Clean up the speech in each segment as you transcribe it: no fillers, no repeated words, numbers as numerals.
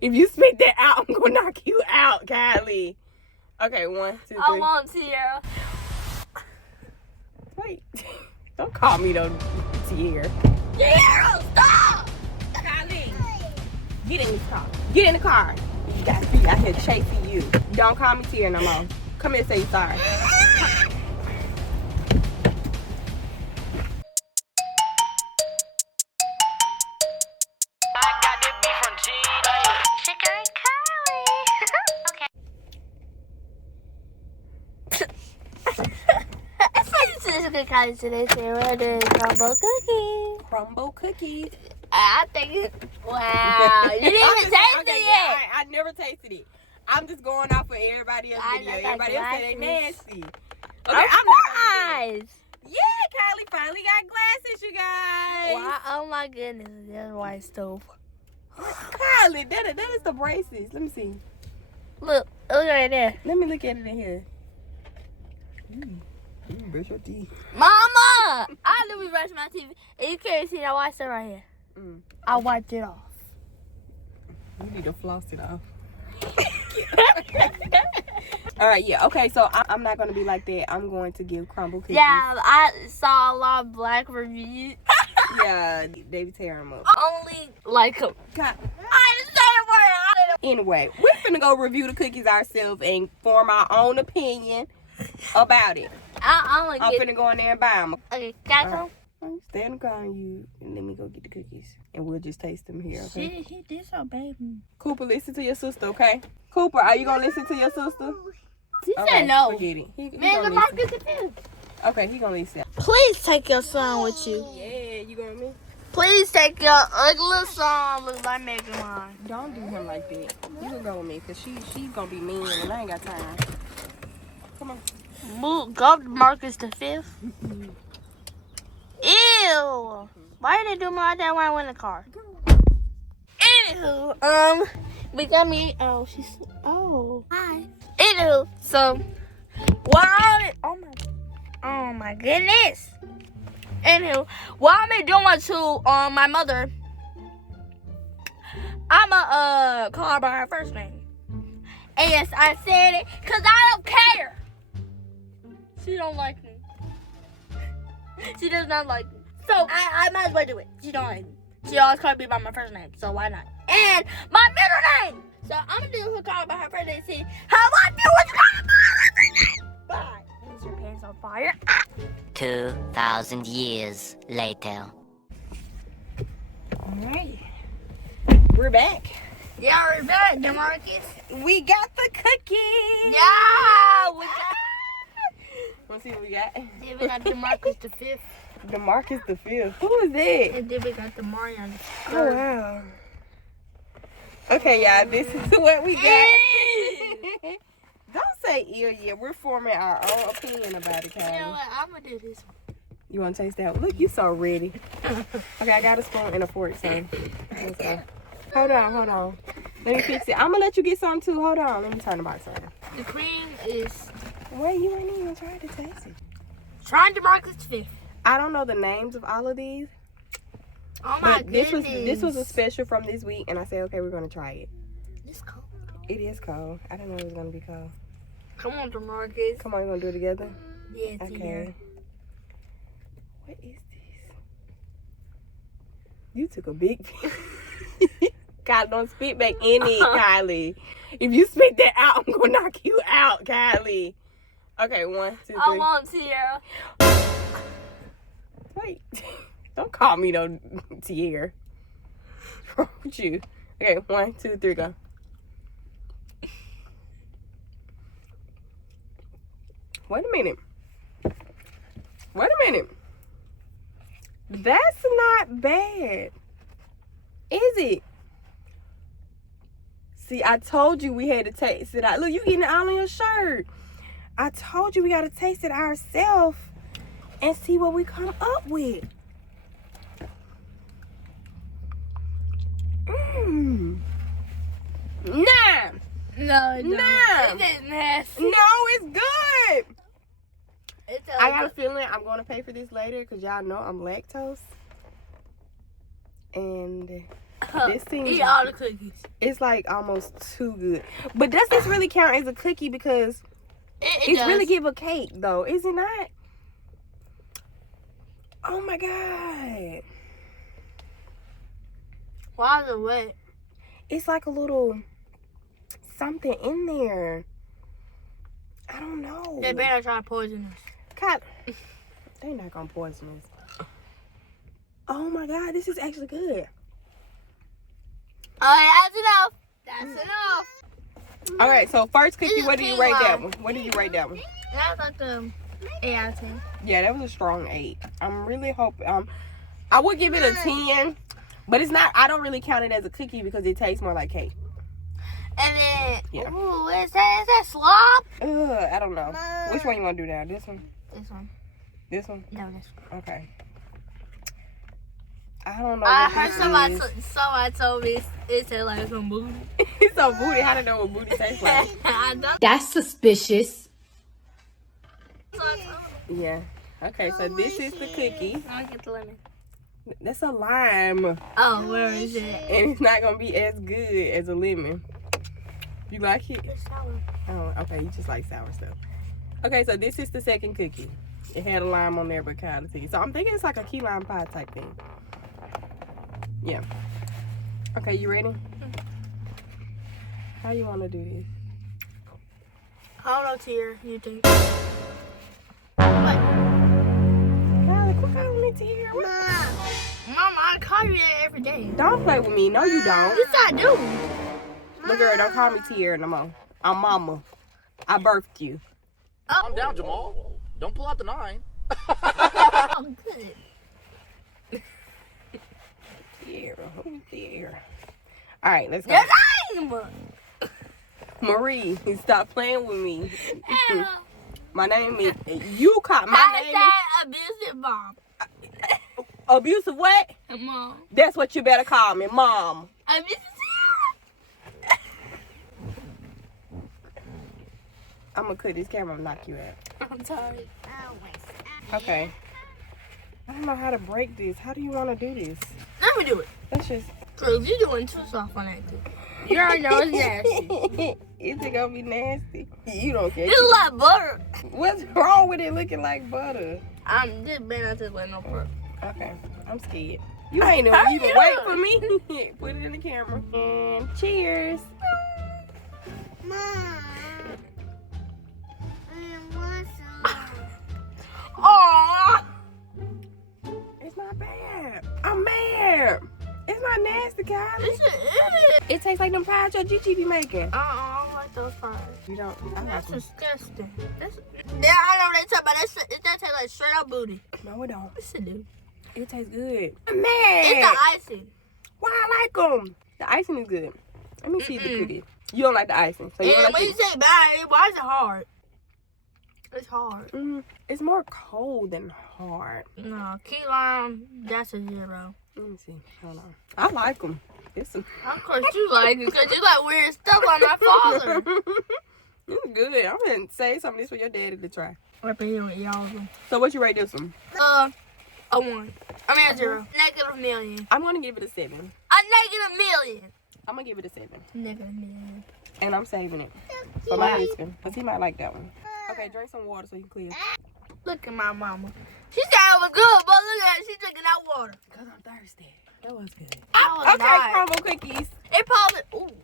If you spit that out, I'm gonna knock you out, Kylie. Okay, 1, 2, 3. I want Tierra. Wait. Don't call me though, Tierra. Tierra, stop! Kylie, get in this car. Get in the car. You got to be out here chasing you. Don't call me Tierra no more. Come here and say you're sorry. SKITS Kylie today, so we're doing Crumbl cookies. Crumbl cookies. I think it's, wow, you didn't even taste it yet. I never tasted it. I'm just going off of everybody else's video. Everybody else say they nasty. Okay, I'm not gonna do that. Yeah, Kylie finally got glasses, you guys. Wow, oh my goodness, that's white stove. Kylie, that is the braces. Let me see. Look right there. Let me look at it in here. Brush your teeth. Mama! I literally brush my teeth. And you can't see that white stuff right here. I wiped it off. You need to floss it off. All right, yeah. Okay, so I'm not going to be like that. I'm going to give Crumbl cookies. Yeah, I saw a lot of black reviews. Yeah, they be tearing them up. Only like them. God. I didn't say a word. Anyway, we're finna go review the cookies ourselves and form our own opinion about it. I'm finna go in there and buy them. Okay, got some? Stay in the car and let me go get the cookies. And we'll just taste them here, okay? Shit, he did so, baby. Cooper, listen to your sister, okay? Cooper, are you gonna listen to your sister? He said no. Forget it. He Man, the gonna mark listen. is confused. Okay, he gonna listen. Please take your son with you. Yeah, you going with me? Please take your ugly son. Looks like Mega mine. Don't do him like that. You can go with me, because she's gonna be mean and I ain't got time. Come on. Move, go to Marcus the 5th. Ew. Why did they do me like that when I went in the car? Anywho, we got me. Oh, she's. Oh. Hi. Anywho, so. Why? Oh my goodness. Anywho, while I'm doing to my mother, I'ma call her by her first name. And yes, I said it because I don't care. She don't like me. She does not like me. So I might as well do it. She don't like me. She always calls me by my first name, so why not? And my middle name. So I'm gonna do her call by her first name and see how I do with calling by her first name. Bye. Is your pants on fire? 2,000 years later. Alright. We're back. Yeah, we're back, DeMarcus. We got the cookies. Yeah, we got. Wanna see what we got? Then we got DeMarcus the 5th. DeMarcus the 5th. Who is that? And then we got the Mario. Oh, wow. Okay, y'all, this is what we got. Don't say ill yet. We're forming our own opinion about it, Kylie. You know what? I'm going to do this one. You want to taste that one? Look, you so ready. Okay, I got a spoon and a fork, so let's go. Hold on. Let me fix it. I'm going to let you get some, too. Hold on. Let me turn the box on. The cream is... Wait, you ain't even tried to taste it. Trying DeMarcus the 5th. I don't know the names of all of these. Oh my but goodness. This was a special from this week, and I said, okay, we're going to try it. It's cold. It is cold. I didn't know it was going to be cold. Come on, DeMarcus. Come on, you going to do it together? Yeah, it's okay. here. What is this? You took a big piece. God, don't spit back in it, Kylie. If you spit that out, I'm going to knock you out, Kylie. Okay, 1, 2, 3. I want Tierra. Wait. Don't call me no Tierra. What's wrong with you? Okay, 1, 2, 3, go. Wait a minute. That's not bad. Is it? See, I told you we had to taste it out. Look, you getting it all on your shirt. I told you we got to taste it ourselves and see what we come up with. Nah. No, Nah. it is nasty. No, it's good. It's I got a feeling I'm going to pay for this later because y'all know I'm lactose. And This seems Eat all the cookies. it's like almost too good. But does this really count as a cookie? Because It does. really give a cake though, is it not? Oh my god. Why is it wet? It's like a little something in there. I don't know. They better try to poison us. God, they're not gonna poison us. Oh my god, this is actually good. Alright, that's enough. That's enough. All right, so first cookie, This is what did you pink rate that one. one? What did you rate that one? That's like the 8 out of 10. Yeah, that was a strong 8. I'm really hoping. I would give it a 10, but it's not. I don't really count it as a cookie because it tastes more like cake. And then, Yeah. ooh, is that slop? I don't know. Which one you want to do now? This one? This one. This one? No, this one. Okay. I don't know. I what heard this somebody is. told me it said like some booty. It's so booty. I don't know what booty tastes like. I don't. That's suspicious. Yeah. Okay, so this is the cookie. I get the lemon. That's a lime. Oh, where is it? And it's not going to be as good as a lemon. You like it? It's sour. Oh, okay. You just like sour stuff. Okay, so this is the second cookie. It had a lime on there, but kind of tea. So I'm thinking it's like a key lime pie type thing. Yeah. Okay, you ready? How you want to do this? I don't know, Tier. You think? Kylie, quit calling me Tier. Mama, I call you that every day. Don't play with me. No, you don't. Yes, I do. Look, girl, don't call me Tier no more. I'm mama. I birthed you. Calm down, Jamal. Don't pull out the 9. Oh, good. Tier. All right, let's go. Yes, I am. Marie, stop playing with me. Anna. My name is, you call, my name is. Abusive mom. Abusive what? Mom. That's what you better call me, Mom. Abusive. I'm gonna cut this camera and knock you out. I'm sorry. Okay. I don't know how to break this. How do you want to do this? Let me do it. Let's just. Cause you're doing too soft on that too. You already know it's nasty. Is it gonna be nasty? You don't care. It's like butter. What's wrong with it looking like butter? I'm just better not to let no butter. Okay, I'm scared. You ain't even wait for me. Put it in the camera. And cheers. Aww. It's not bad. I'm mad. It's not nasty, Kylie. This is It tastes like them pies your Gigi be making. I don't like those fries. You don't. I like That's them. disgusting. Yeah, I know what they talk about. That tastes like straight up booty. No, it don't. Yes, it do. It tastes good. I'm mad. It's the icing. Why I like them? The icing is good. Let me see the cookie. You don't like the icing. So you And don't when like you say bad, why is it hard? It's hard. It's more cold than hard. No, key lime, that's a 0. Let me see. Hold on. I like them. It's a... Of course you like it, because you like weird stuff on my father. It's good. I'm going to say something this for your daddy to try. Right here with y'all of them. So what you rate this one? A 1. I mean a 0. -1,000,000. I'm going to give it a 7. A -1,000,000. I'm going to give it a 7. -1,000,000. And I'm saving it for my husband. Because he might like that one. Okay, drink some water so you can clear. Look at my mama. She said it was good, but look at her. She's drinking that water. Because I'm thirsty. That was good. I was Okay, not. Crumbl cookies. It probably, ooh.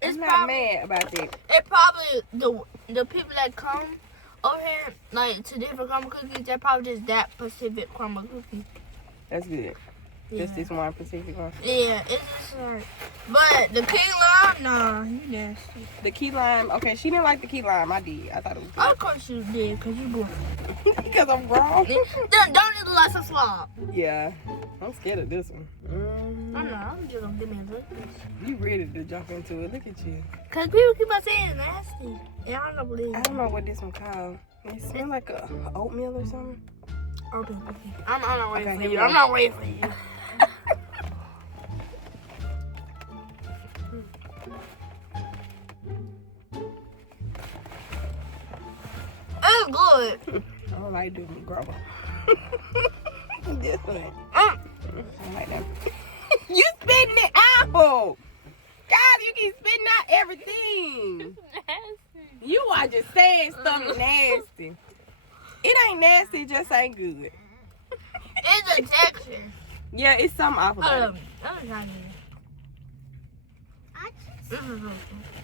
It's I'm not probably, mad about that. it probably, the people that come over here, like, to different Crumbl cookies, they're probably just that specific Crumbl cookie. That's good. Yeah. Just this one specific one. Yeah, it's just like, but the key lime, nah, you nasty. The key lime. Okay, she didn't like the key lime. I did. I thought it was good. Of course you did, because you grown. Because I'm grown. Don't it look like some slob? Yeah. I'm scared of this one. I'm not, I'm just gonna give me a look. You ready to jump into it. Look at you. Because people keep on saying it's nasty. And I don't believe I it. don't know what this one called. It smells like a oatmeal or something. Okay. I'm not ready Okay, for here you. we I'm go. not ready for you. It's good. I don't like doing grubber. This one. I don't like that. You spitting it out. God, you keep spitting out everything. You are just saying stuff nasty. It ain't nasty, it just ain't good. It's a texture. Yeah, it's something off of it. I'm trying to.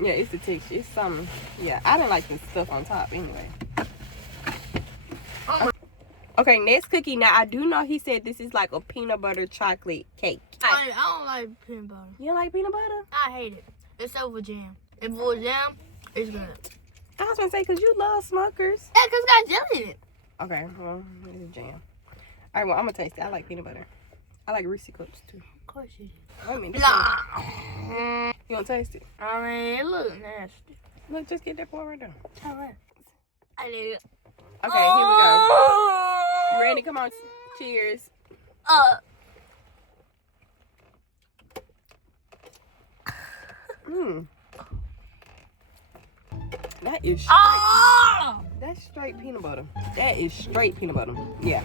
Yeah, it's the texture. It's something. Yeah, I didn't like the stuff on top anyway. Okay, next cookie. Now, I do know he said this is like a peanut butter chocolate cake. I don't like peanut butter. You don't like peanut butter? I hate it. It's over jam. If it was jam, it's good. I was gonna say, because you love Smuckers. Yeah, because it's got jelly in it. Okay, well, it's a jam. All right, well, I'm gonna taste it. I like peanut butter. I like Reese's Cups, too. Of course you do. Wait a minute. Nah. You want to taste it? I mean, it looks nasty. Look, just get that boy right there. All right. I need it. Okay, here we go. You ready? Come on. Cheers. That is straight. That's straight peanut butter. That is straight peanut butter. Yeah.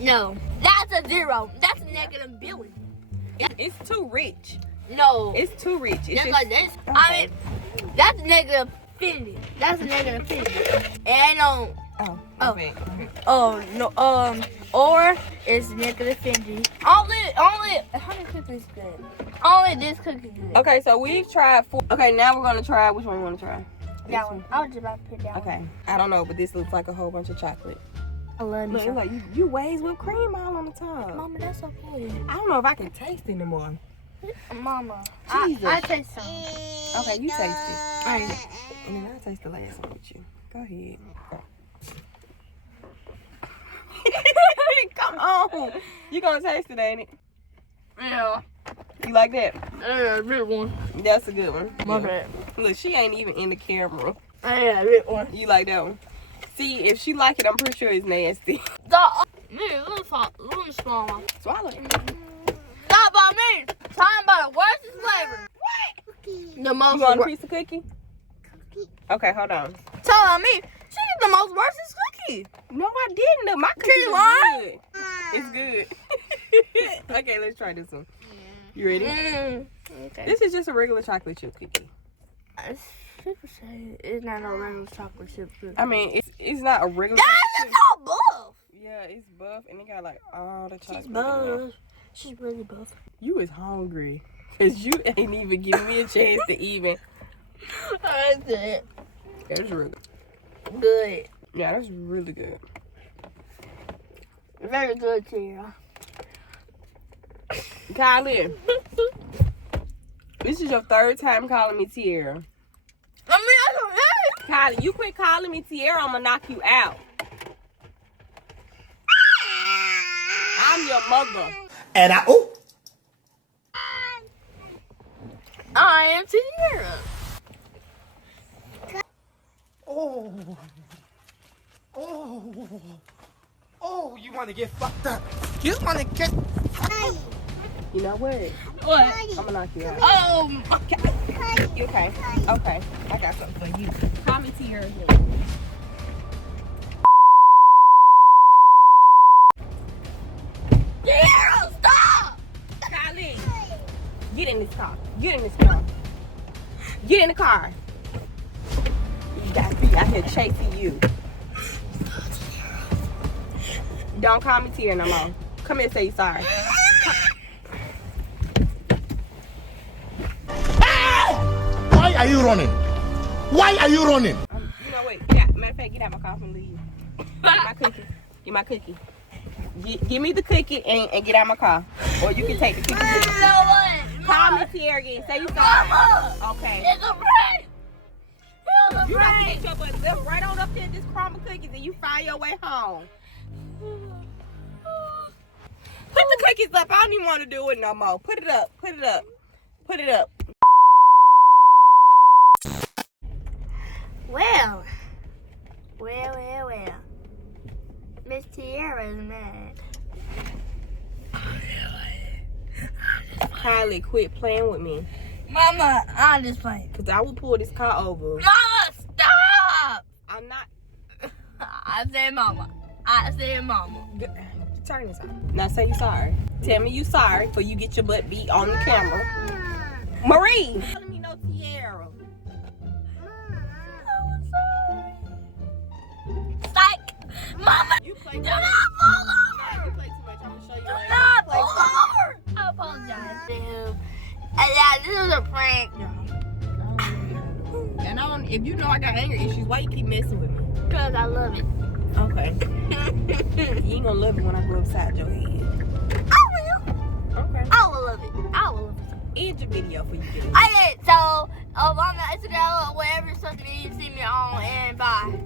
No, that's a 0. That's a negative billion. It's too rich. No. It's too rich. It's Just just, like this. okay. I mean, that's a negative 50. That's a negative 50. And I don't. okay. No. Or it's negative 50. Only. How many cookies good? Only this cookie good. Okay, so we've tried 4. Okay, now we're gonna try. Which one you want to try? That one. I was just about to pick that one. Okay. I don't know, but this looks like a whole bunch of chocolate. I love Look, this. it's like you ways whipped cream all on the top. Mama, that's okay. I don't know if I can taste anymore. Mama, Jesus. I taste some. Okay, you taste it. Alright. And then I'll taste the last one with you. Go ahead. Come on. You gonna taste it, ain't it? Yeah. You like that? Yeah, big one. That's a good one. My Yeah. bad. Look, she ain't even in the camera. Yeah, big one. You like that one? See, if she like it, I'm pretty sure it's nasty. Little small one. Swallow it. Stop about me. Talking about the worst flavor. What? The most. You want a piece of cookie? Okay, hold on. Telling me she is the most worst cookie. No, I didn't. My cookie is good. It's good. Okay, let's try this one. You ready? Okay. This is just a regular chocolate chip cookie. People say it's not no regular chocolate chip cookie. I mean, it's not a regular. That chocolate is so buff. Yeah, it's buff and it got like all the chocolate. She's in there. buff. She's really buff. You is hungry because you ain't even giving me a chance to even. That's it. That's really Good. Yeah, that's really good. Very good, Tara. Kylie, this is your 3rd time calling me Tierra. I mean, I don't know. Kylie, you quit calling me Tierra, I'm gonna knock you out. I'm your mother. And I am Tara. Oh, you want to get fucked up? You want to get? You know what? What? I'm gonna knock you out. Okay. Okay. Okay. I got something for you. Call me Tierra again. Tara, stop! Kylie, get in this car. Get in this car. Get in the car. You got me out here chasing you. Don't call me Tierra no more. Come here and say you're sorry. Why are you running? Why are you running? You know what? Get out. Matter of fact, get out my car and leave. Get my cookie. Get my cookie. Give me the cookie and get out my car. Or you can take the cookie. You know what? Call me Tierra again. Say you sorry. Mama! Okay. It's a prank! It's a You got to prank! get your butt left right on up there this Crumbl cookies and you find your way home. Put the cookies up. I don't even want to do it no more. Put it up. Put it up. Put it up. Well. Miss Tierra's mad. Kylie, quit playing with me. Mama, I'm just playing. Because I will pull this car over. Mama, stop! I'm not. I said mama. Turn this on. Now say you sorry. Tell me you sorry before you get your butt beat on the camera. Marie. Telling me no Tiara. Psych. Mama, You play do too not much. fall Nah, over. you play too much. I'm gonna show you. Do later. not Play fall too much. over. I apologize, dude. Yeah, this was a prank. And if you know I got anger issues, why you keep messing with me? Because I love it. Okay. You ain't gonna love it when I go upside your head. I will. Okay. I will love it. I will love it. End your video for you get it. I did. So, on the Instagram or whatever social media you see me on, and bye.